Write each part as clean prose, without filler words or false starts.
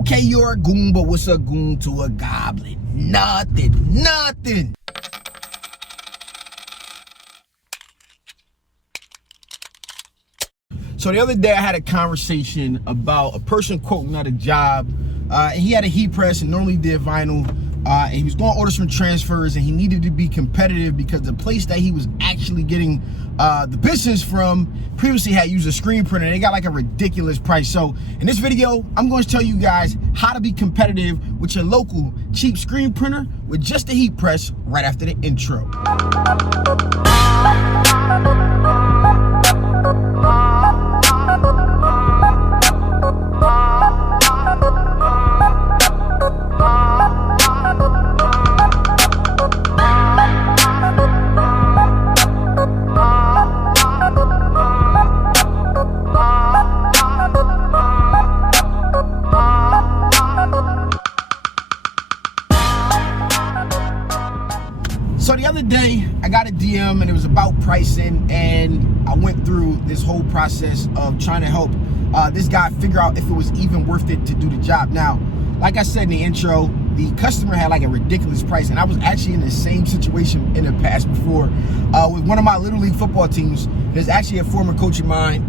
Okay, you're a goon, but what's a goon to a goblin? Nothing. So the other day I had a conversation about a person quoting out a job. He had a heat press and normally did vinyl. And he was going to order some transfers, and he needed to be competitive because the place that he was actually getting the business from previously had used a screen printer. They got like a ridiculous price. So in this video, I'm going to tell you guys how to be competitive with your local cheap screen printer with just a heat press right after the intro. So the other day, I got a DM and it was about pricing, and I went through this whole process of trying to help this guy figure out if it was even worth it to do the job. Now, like I said in the intro, the customer had like a ridiculous price, and I was actually in the same situation in the past before with one of my Little League football teams. There's actually a former coach of mine.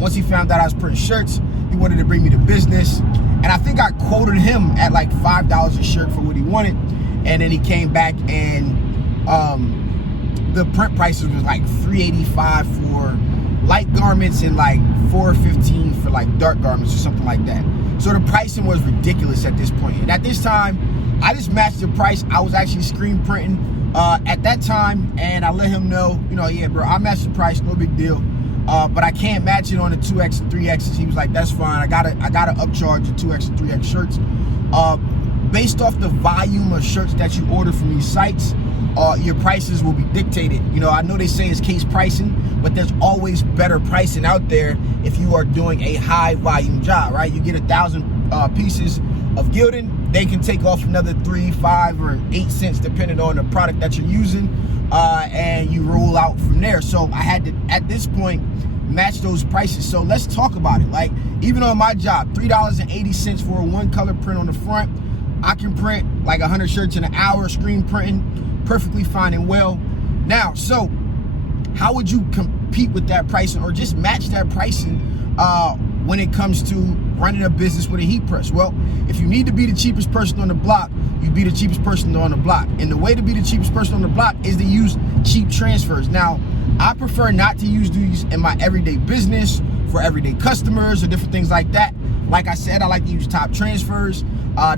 Once he found out I was printing shirts, he wanted to bring me to business, and I think I quoted him at like $5 a shirt for what he wanted, and then he came back and the print prices was like $385 for light garments and like $415 for like dark garments or something like that. So the pricing was ridiculous at this point. And at this time, I just matched the price. I was actually screen printing at that time, and I let him know, yeah, bro, I matched the price, no big deal. But I can't match it on the 2X and 3Xs. He was like, that's fine. I gotta upcharge the 2X and 3X shirts. Based off the volume of shirts that you order from these sites, your prices will be dictated. I know they say it's case pricing, but there's always better pricing out there if you are doing a high volume job, right? You get 1,000 pieces of gilding, they can take off another 3, 5, or 8 cents depending on the product that you're using, and you roll out from there. So I had to, at this point, match those prices. So let's talk about it. Like, even on my job, $3.80 for a one color print on the front. I can print like 100 shirts in an hour, screen printing, perfectly fine and well. Now, so how would you compete with that pricing, or just match that pricing when it comes to running a business with a heat press? Well, if you need to be the cheapest person on the block, you be the cheapest person on the block. And the way to be the cheapest person on the block is to use cheap transfers. Now, I prefer not to use these in my everyday business for everyday customers or different things like that. Like I said, I like to use top transfers.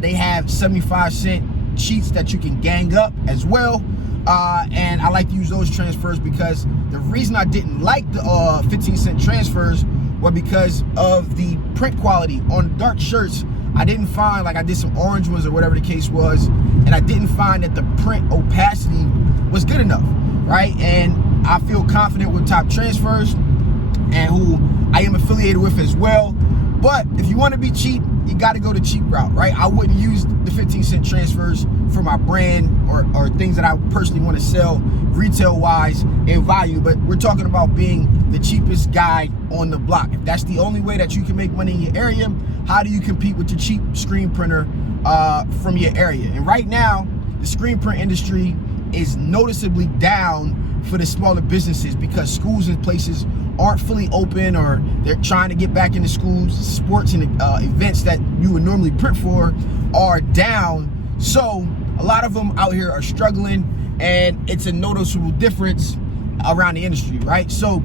They have 75-cent sheets that you can gang up as well. And I like to use those transfers because the reason I didn't like the 15-cent transfers was because of the print quality. On dark shirts, I didn't find, like I did some orange ones or whatever the case was, and I didn't find that the print opacity was good enough, right? And I feel confident with top transfers, and who I am affiliated with as well. But if you want to be cheap, you got to go the cheap route, right? I wouldn't use the 15-cent transfers for my brand or things that I personally want to sell retail-wise in volume. But we're talking about being the cheapest guy on the block. If that's the only way that you can make money in your area, how do you compete with the cheap screen printer from your area? And right now, the screen print industry is noticeably down for the smaller businesses because schools and places aren't fully open, or they're trying to get back into schools. Sports and events that you would normally print for are down. So a lot of them out here are struggling, and it's a noticeable difference around the industry, right? So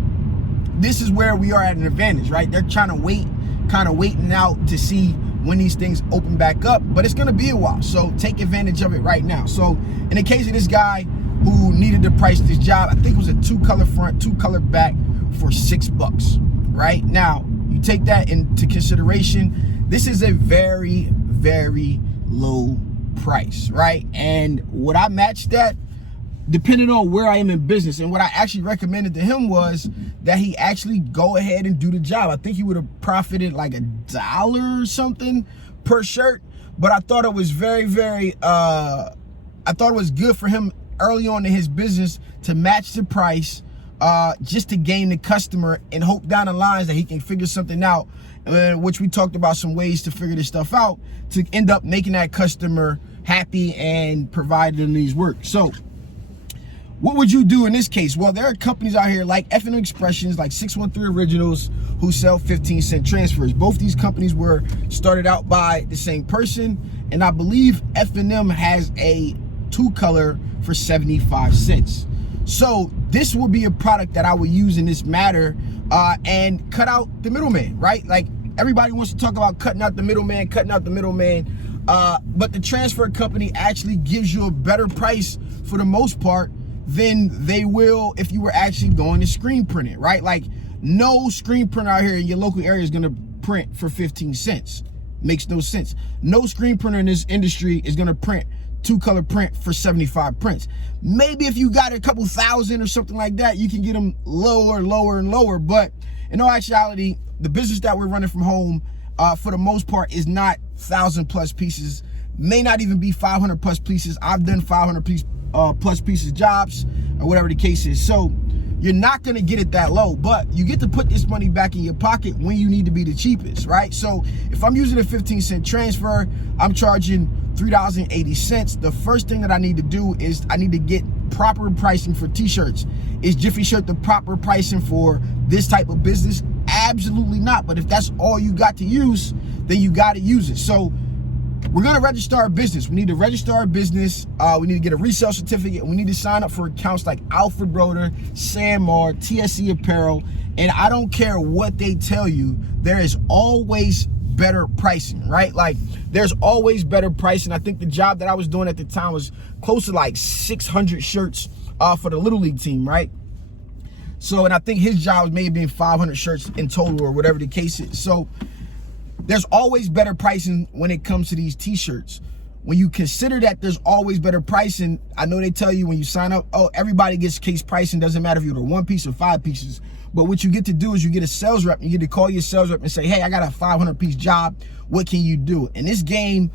this is where we are at an advantage, right? They're trying to waiting out to see when these things open back up, but it's gonna be a while. So take advantage of it right now. So in the case of this guy who needed to price this job, I think it was a 2-color front, 2-color back for $6, right? Now, you take that into consideration. This is a very, very low price, right? And would I match that? Depending on where I am in business. And what I actually recommended to him was that he actually go ahead and do the job. I think he would have profited like $1 or something per shirt, but I thought it was very, very, I thought it was good for him early on in his business to match the price just to gain the customer and hope down the lines that he can figure something out which we talked about some ways to figure this stuff out to end up making that customer happy and providing them these work. So what would you do in this case? Well, there are companies out here like F&M Expressions, like 613 Originals, who sell 15-cent transfers. Both these companies were started out by the same person, and I believe F&M has a 2-color for 75 cents. So this would be a product that I would use in this matter and cut out the middleman, right? Like, everybody wants to talk about cutting out the middleman, but the transfer company actually gives you a better price for the most part than they will if you were actually going to screen print it, right? Like, no screen printer out here in your local area is gonna print for 15 cents. Makes no sense. No screen printer in this industry is gonna print 2-color print for 75 prints. Maybe if you got a couple thousand or something like that, you can get them lower. But in all actuality, the business that we're running from home, for the most part, is not 1,000+ pieces. May not even be 500+ pieces. I've done 500+ plus pieces jobs, or whatever the case is. So you're not gonna get it that low, but you get to put this money back in your pocket when you need to be the cheapest, right? So if I'm using a 15-cent transfer, I'm charging $3.80. The first thing that I need to do is I need to get proper pricing for t-shirts. Is Jiffy Shirt the proper pricing for this type of business? Absolutely not. But if that's all you got to use, then you got to use it. So we're going to register our business. We need to register our business. We need to get a resale certificate. We need to sign up for accounts like Alfred Broder, Sanmar, TSE Apparel. And I don't care what they tell you, there is always better pricing, right? Like, there's always better pricing. I think the job that I was doing at the time was close to like 600 shirts for the Little League team, right? So, and I think his job was maybe being 500 shirts in total or whatever the case is. So there's always better pricing when it comes to these t-shirts. When you consider that there's always better pricing, I know they tell you when you sign up, oh, everybody gets case pricing. Doesn't matter if you're 1 piece or 5 pieces. But what you get to do is you get a sales rep. You get to call your sales rep and say, hey, I got a 500-piece job. What can you do? In this game,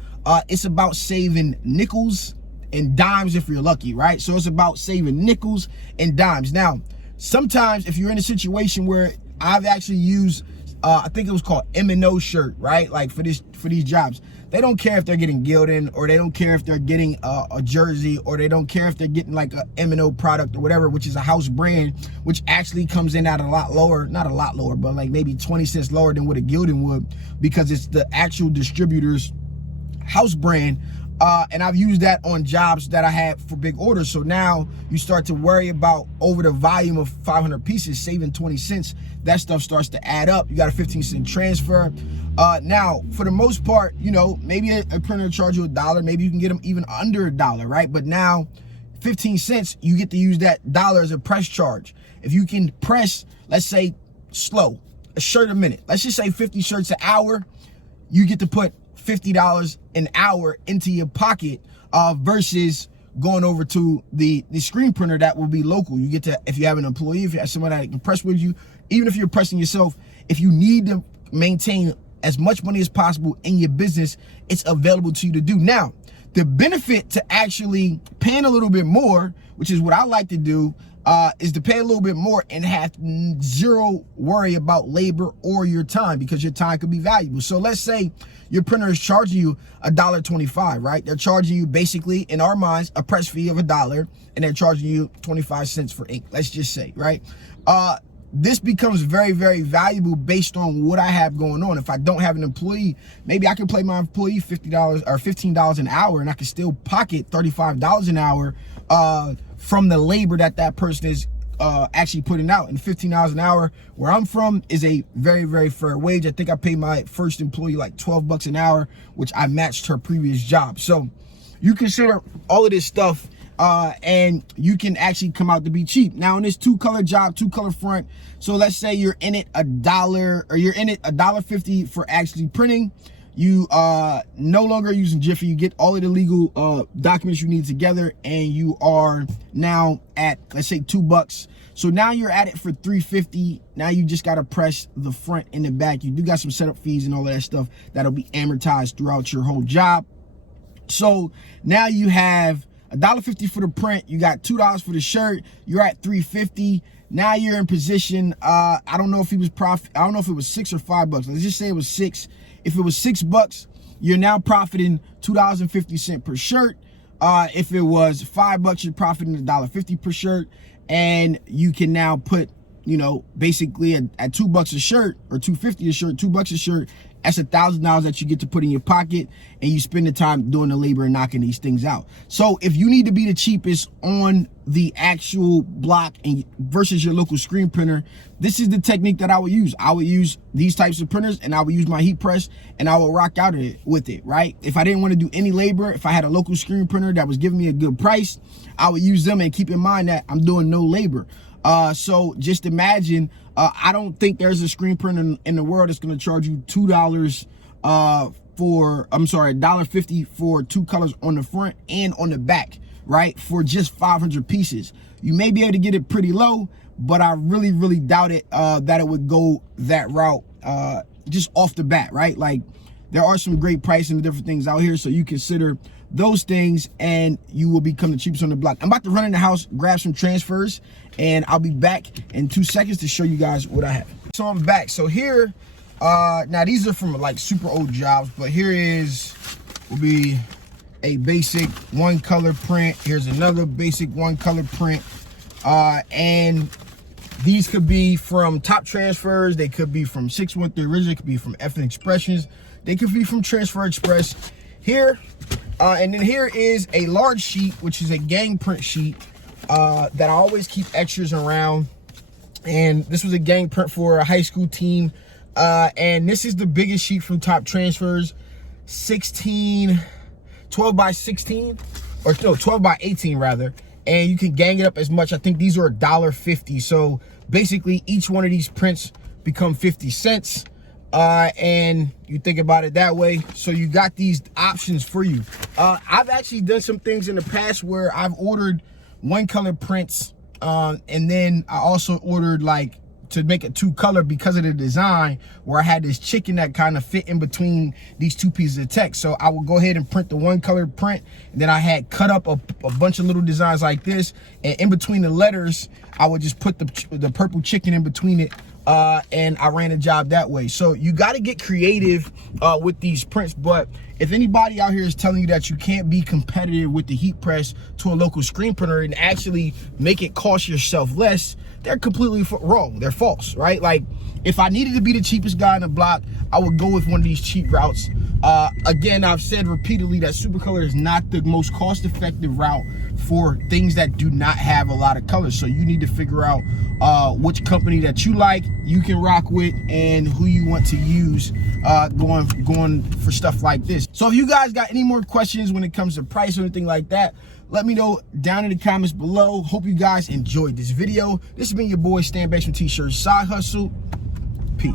it's about saving nickels and dimes if you're lucky, right? So it's about saving nickels and dimes. Now, sometimes if you're in a situation where I've actually used, I think it was called M&O shirt, right? Like for these jobs, they don't care if they're getting Gildan, or they don't care if they're getting a jersey, or they don't care if they're getting like a M&O product or whatever, which is a house brand, which actually comes in at a lot lower, not a lot lower, but like maybe 20 cents lower than what a Gildan would, because it's the actual distributor's house brand. And I've used that on jobs that I had for big orders. So now you start to worry about, over the volume of 500 pieces, saving 20 cents. That stuff starts to add up. You got a 15-cent transfer. Now, for the most part, you know, maybe a printer will charge you $1. Maybe you can get them even under $1, right? But now, 15 cents, you get to use that dollar as a press charge. If you can press, let's say, slow, a shirt a minute. Let's just say 50 shirts an hour. You get to put $50 an hour into your pocket versus going over to the screen printer that will be local. You get to, if you have an employee, if you have somebody that can press with you, even if you're pressing yourself, if you need to maintain as much money as possible in your business, it's available to you to do. Now, the benefit to actually paying a little bit more, which is what I like to do, is to pay a little bit more and have zero worry about labor or your time, because your time could be valuable. So let's say your printer is charging you $1.25, right? They're charging you, basically, in our minds, a press fee of $1, and they're charging you 25 cents for ink, let's just say, right? This becomes very, very valuable based on what I have going on. If I don't have an employee, maybe I can pay my employee $50 or $15 an hour, and I can still pocket $35 an hour from the labor that person is actually putting out. And $15 an hour where I'm from is a very, very fair wage. I think I paid my first employee like $12 an hour, which I matched her previous job. So you consider all of this stuff, and you can actually come out to be cheap. Now, in this 2-color job, 2-color front, so let's say you're in it $1, or you're in it $1.50 for actually printing. You no longer using Jiffy. You get all of the legal documents you need together, and you are now at, let's say, $2. So now you're at it for $3.50. Now you just got to press the front and the back. You do got some setup fees and all of that stuff that'll be amortized throughout your whole job. So now you have $1.50 for the print. You got $2 for the shirt. You're at $3.50. Now you're in position. I don't know if he was profit. I don't know if it was $6 or $5. Let's just say it was $6. If it was $6, you're now profiting $2.50 per shirt. If it was $5, you're profiting $1.50 per shirt. And you can now put, you know, basically at $2 a shirt or $2.50 a shirt, $2 a shirt, that's $1,000 that you get to put in your pocket, and you spend the time doing the labor and knocking these things out. So if you need to be the cheapest on the actual block and versus your local screen printer, this is the technique that I would use. I would use these types of printers, and I would use my heat press, and I would rock out with it, right? If I didn't want to do any labor, if I had a local screen printer that was giving me a good price, I would use them, and keep in mind that I'm doing no labor. So just imagine, I don't think there's a screen printer in the world that's going to charge you $2 $1.50 for 2 colors on the front and on the back, right? For just 500 pieces. You may be able to get it pretty low, but I really, really doubt it, that it would go that route, just off the bat, right? Like, there are some great pricing and different things out here, so you consider those things and you will become the cheapest on the block. I'm about to run in the house, grab some transfers, and I'll be back in 2 seconds to show you guys what I have. So I'm back. So here, now these are from like super old jobs, but here will be a basic 1 color print. Here's another basic 1 color print. And these could be from Top Transfers. They could be from 613 Original. It could be from FN Expressions. They could be from Transfer Express. Here, and then here is a large sheet, which is a gang print sheet that I always keep extras around. And this was a gang print for a high school team. And this is the biggest sheet from Top Transfers, 12 by 16, or no, 12 by 18 rather. And you can gang it up as much. I think these are $1.50. So basically each one of these prints become 50 cents. And you think about it that way. So you got these options for you. I've actually done some things in the past where I've ordered 1 color prints, and then I also ordered like to make it 2 color because of the design, where I had this chicken that kind of fit in between these 2 pieces of text. So I would go ahead and print the 1 color print, and then I had cut up a bunch of little designs like this, and in between the letters I would just put the purple chicken in between it, and I ran a job that way. So you got to get creative with these prints. But if anybody out here is telling you that you can't be competitive with the heat press to a local screen printer and actually make it cost yourself less, they're completely wrong. They're false, right? Like, if I needed to be the cheapest guy on the block, I would go with one of these cheap routes. Again, I've said repeatedly that Supercolor is not the most cost-effective route for things that do not have a lot of colors. So you need to figure out which company that you like, you can rock with, and who you want to use going for stuff like this. So if you guys got any more questions when it comes to price or anything like that, let me know down in the comments below. Hope you guys enjoyed this video. This has been your boy Stan Banks from T-Shirt Side Hustle. Peace.